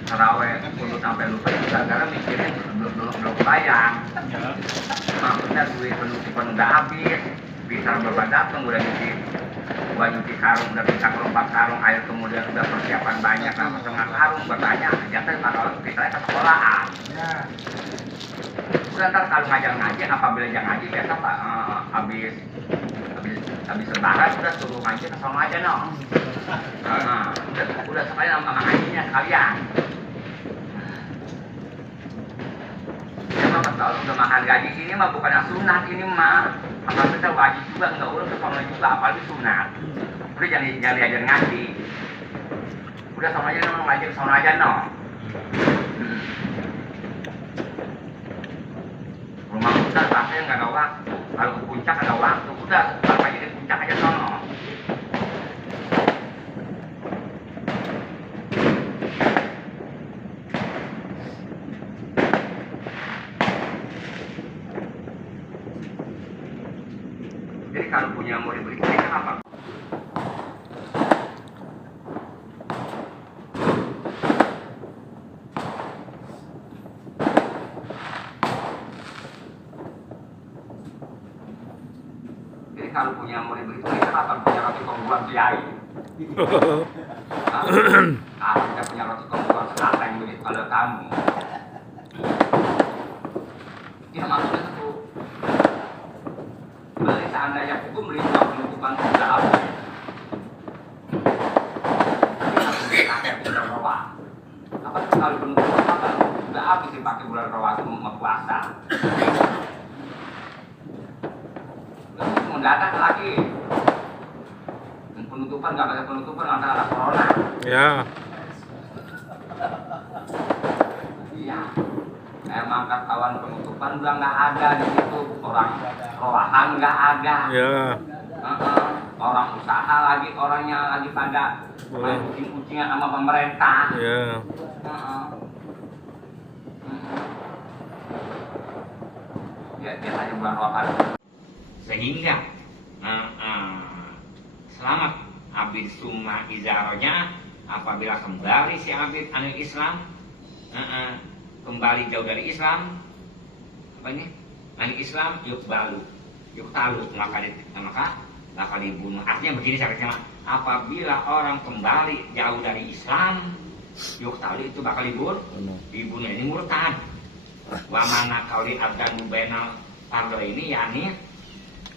terawih untuk sampai lupa itu gara-gara mikirin belum bayang. Maksudnya duit penutupan udah habis, bisa berapa datang udah nyuci karung, udah bisa kelompat karung, air kemudian udah persiapan banyak, sama setengah karung bertanya, jatuh kalau misalnya ke sekolahan. Udah ntar kalau ngaji apabila jangan ngaji biasa pak habis lebaran udah suruh ngaji ke sana aja no. Udah sekalian sama ngajinya sekalian. Ya mama tahu udah makan gaji ini mah bukan sunat ini mah. Apa kita wajib juga nggak urus ke sana juga apalagi sunat. Udah jangan diajar ngaji. Udah sama aja no ngaji ke sana aja no. Rumah besar pasti nggak ada waktu. Kalau ke puncak ada waktu, udah apa jadi puncak aja sono. Jadi kalau punya murid berikutnya apa? Kalau punya murid berikutnya apa? Punya roti kombuan kiai. Kalau kita punya roti kombuan sekata yang begitu kalau kami. Ya maksudnya itu. Balik seandainya hukum melindungi penutupan sudah apa? Tapi aku kakek sudah bawa. Apa kalau penutupan apa? udah habis dipakai bulan Ramadan mau puasa. Terus mendadak lagi. Penutupan nggak pakai penutupan antara corona. Ya. Iya. Emang kawan penutupan udah nggak ada di situ, orang rohan nggak ada. Ya. Orang usaha lagi, orangnya lagi pada main kucing-kucingan sama pemerintah. Ya. Ya biasanya bulan rohan. Sehingga selamat abid summa izaronya apabila kembali si abid anil Islam, kembali jauh dari Islam, apa ini? Anil Islam yuk talu maka dibunuh. Artinya begini syaratnya, apabila orang kembali jauh dari Islam, yuk talu itu bakal dibunuh. Ini murtad. Wa mana kauli abdan bainal pardo ini yakni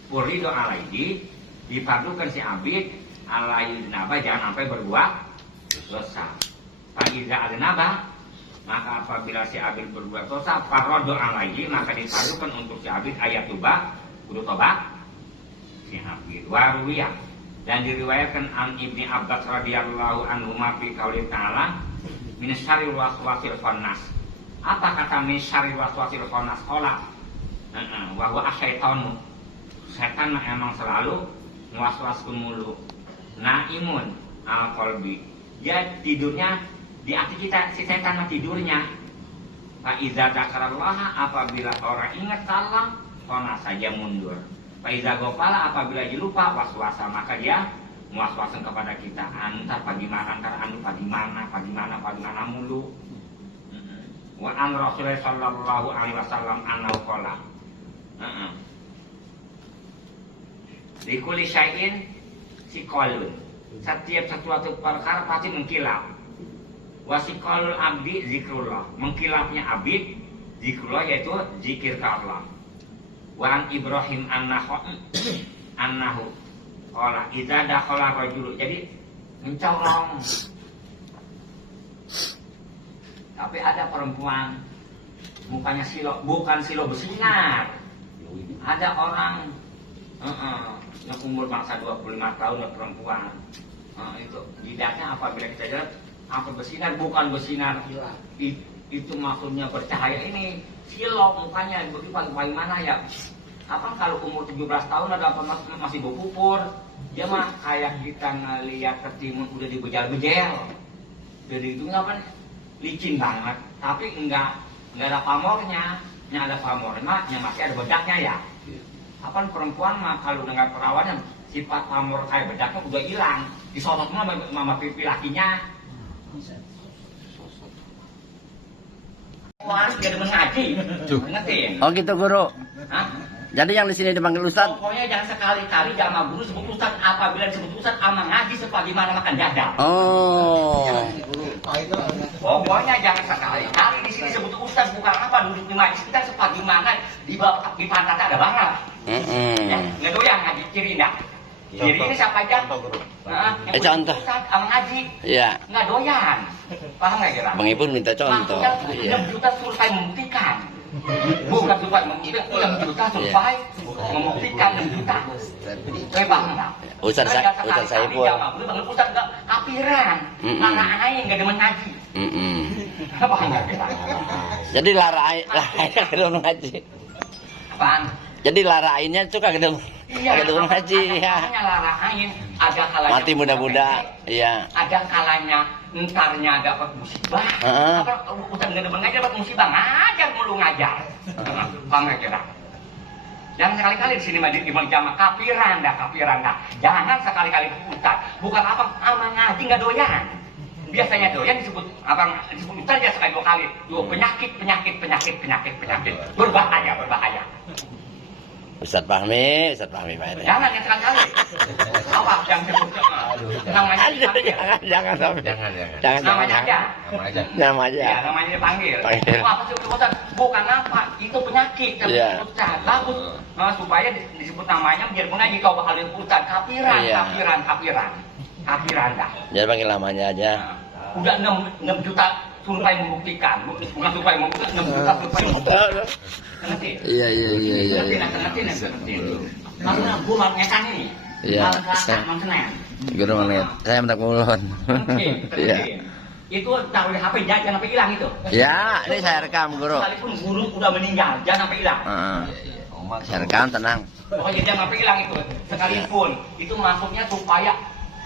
purido alaihi, dipadukan si abid alaihi naba jangan sampai berbuat dosa. Fa'iza al-naba, maka apabila si abid berbuat dosa parodo alaihi, maka dipadukan untuk si abid ayat tuba kudu tobat si abid. Waruwiyah, dan diriwayatkan an Ibni Abbas radhiyallahu anhu fi qauli ta'ala min syarril waswasil khannas. Apa kata min syarril waswasil khannas? Qala wa huwa asyaitanu, setan emang selalu waswas mulu. Naimun al qalbi, dia tidurnya di hati kita, si setan mah tidurnya. Fa iza dzakarallaha, apabila orang ingat Allah, kona saja mundur. Fa iza ghafala, apabila dia lupa waswasa, maka dia waswasan kepada kita. Antar bagaimana, antar anu bagaimana mulu. Wa an Rasulullah sallallahu alaihi wasallam annahu qala. Di kulli syai'in siqalun. Setiap sesuatu perkara pasti mengkilap. Wasiqalul abdi zikrullah. Mengkilapnya abid zikrullah, yaitu zikir ke Allah. Wa an Ibrahim annahu qala idza dakhala rajulu. Jadi mencorong. Tapi ada perempuan mukanya silo, bukan silo bersinar. Ada orang yang umur bangsa 25 tahun dan perempuan, itu jidatnya apabila kita lihat apa bersinar, bukan bersinar itu maksudnya bercahaya. Ini silo mukanya bagaimana ya? Apa kalau umur 17 tahun ada apa masih berpupur? Dia mah kayak kita ngelihat ketimun udah dibejel-bejel. Jadi itu apa? Licin banget, tapi enggak ada pamornya. Yang ada pamornya, yang masih ada bedaknya ya. Apa perempuan mah kalau dengar perawanan sifat pamor kayak bedaknya udah hilang, disosot sama pipi lakinya. Wah, harus jadi mengaji, ngerti? Oh gitu guru. Hah? Jadi yang di sini dipanggil Ustad. Pokoknya jangan sekali-kali sama guru sebut Ustad. Apabila disebut Ustad ama ngaji sebagaimana makan dadar. Oh. Pokoknya jangan sekali-kali di sini sebut Ustad, bukan apa duduk di majlis kita sebagaimana di bawah di pantat ada barang. Ya, ngedoyang ngaji ciri enggak? Ciri ini siapa aja? Contoh. Ustad ama ngaji. Iya. Nggak doyan. Paham nggak kira? Bang Ipun minta contoh. Maksudnya 6 juta survei membuktikan. Bukan survei membuktikan, 6 juta survei membuktikan 6 juta. Paham nggak? Ustaz saya pun. Ustaz nggak kapiran. Mana aing nggak demen ngaji. Paham nggak kira? Jadi larain kedua ngaji. Apaan? Jadi larainnya suka kedua ngaji ya. Larain ada kalanya mati muda-muda, iya. Ada kalanya entarnya dapat musibah. Ustaz nggak demen ngaji dapat musibah, ngajar mulu ngajar. Paham nggak kira? Jangan sekali-kali di sini di jamaah kapiran dah. Jangan sekali-kali Ustaz. Bukan apa ama ngaji nggak doyan. Biasanya doyan disebut Ustaz aja sekali 2 kali. Penyakit. Berbahaya. Ustaz Fahmi Pak. Jangan yang sekali-kali. Awas yang disebut namanya dipanggil. Jangan. Namanya aja. Ya, namanya dipanggil. Apa sih Ustaz? Bukan apa, itu penyakit. Iya. Ustaz, bagus. Supaya disebut namanya biar mengaji kau bakal Ustaz. Kapiran dah. Jadi panggil namanya aja. Udah 6 juta supaya membuktikan, bukan supaya membuktikan, supaya membuktikan. Ngerti? Iya. Ngerti. Maksudnya gue mau ngekan ini. Iya. Mang Senen. Guru menit. Saya mentak mulon. Iya. Itu taruh di HP jangan sampai hilang itu. Ya, ini saya rekam guru. Sekalipun guru udah meninggal, jangan sampai hilang. Saya rekam tenang. Pokoknya jangan sampai hilang itu. Sekalipun itu maksudnya supaya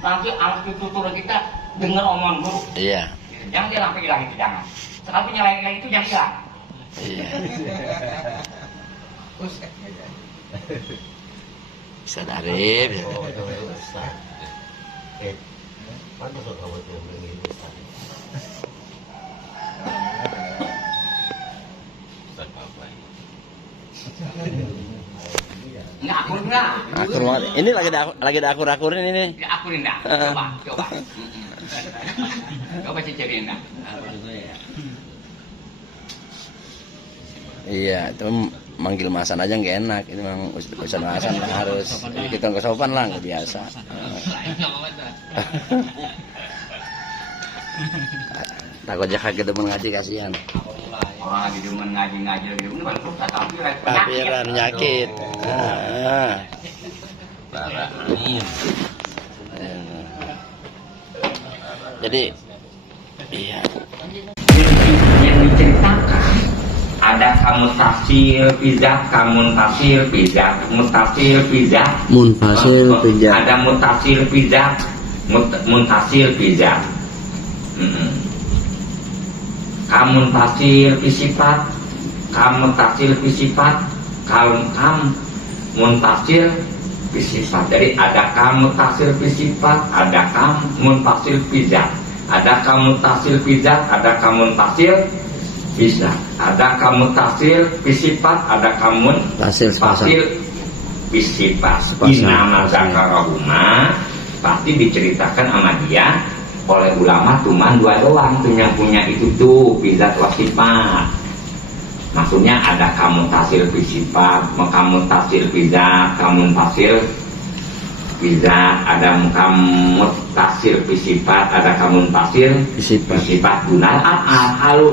nanti anak cucu turun kita dengar omongan guru. Iya. Jangan dia sampai hilang itu jangan. Sekalipun yang lain-lain itu jangan hilang. Iya. Sadarip. Enggak akur enggak? Akur banget. Ini lagi ada akur-akurin ini. Enggak akurin enggak? Coba. Coba cecerin enggak? Iya, itu manggil Masan aja nggak enak. Ini memang Ustaz Masan lah harus kita nggak sopan lah, nggak biasa. Takutnya kaget temen ngaji kasihan. Wah, di demen ngaji gitu. Ini baru Tapi penyakit. Parah. Jadi, iya. Yang diceritakan ada kamu tafsir pizat, kamu tafsir pizat, mutafsir pizat, Munfasil pijat. ada mutafsir pizat, mutafsir pizat. Kamu tafsir pisifat, kamu tafsir pisifat, kamu muntafsir pisifat. Jadi ada kamu tafsir pisifat, ada kamu tafsir pizat, ada kamu tafsir pizat, ada kamu tafsir bisa, ada kamu tafsir pisifat, ada kamu Tafsir pisifat. Inama zakarahuma pasti diceritakan sama dia oleh ulama cuma dua doang tuh yang punya itu tuh pizat wasifat. Maksudnya ada kamu tafsir pisifat, kamu tafsir pizat, kamu tafsir pizat, ada kamu tafsir pisifat, ada kamu tafsir pisifat. Dunal apa kalau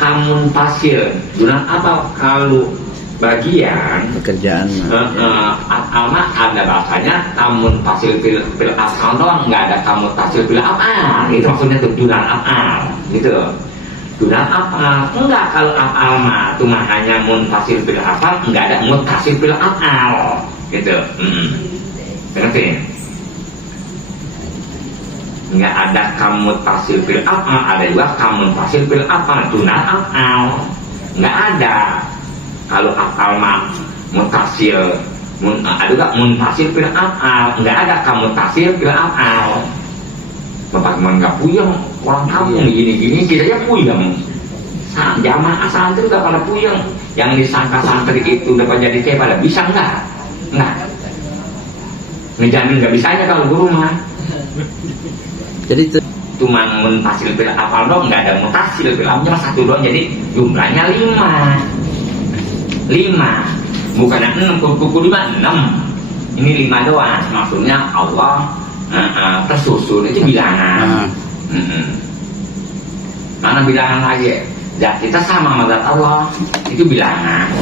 kamu tafsir dunal apa kalau bagian Pekerjaan. Alma ada bahasanya kamu tafsir bil afal doang, nggak ada kamu tafsir bil afal. Itu maksudnya tuh dunal afal gitu. Dunal afal enggak, kalau afal mah cuma hanya muntafsir bil afal, nggak ada muntafsir bil afal gitu. Ngerti? Nggak ada kamu tafsir bil afal, ada juga kamu tafsir bil afal. Dunal afal nggak ada. Kalau afal mah mutafsir, ada juga muntafsir bil afal, nggak ada kamu tafsir bil afal. Bapak teman nggak puyeng, orang kampung gini-gini kita aja puyeng. Jamaah santri udah pada puyeng, yang disangka santri itu udah pada jadi kayak pada bisa nggak? Nggak. Ngejamin nggak bisanya kalau guru mah. Jadi itu Cuma muntafsir bil afal dong, nggak ada mutafsir bil afal, cuma satu doang, jadi jumlahnya 5, bukan 6, kuku 5, 6. Ini 5 doang, maksudnya Allah tersusun, itu bilangan. Mana bilangan lagi? Zat kita sama sama zat Allah, itu bilangan.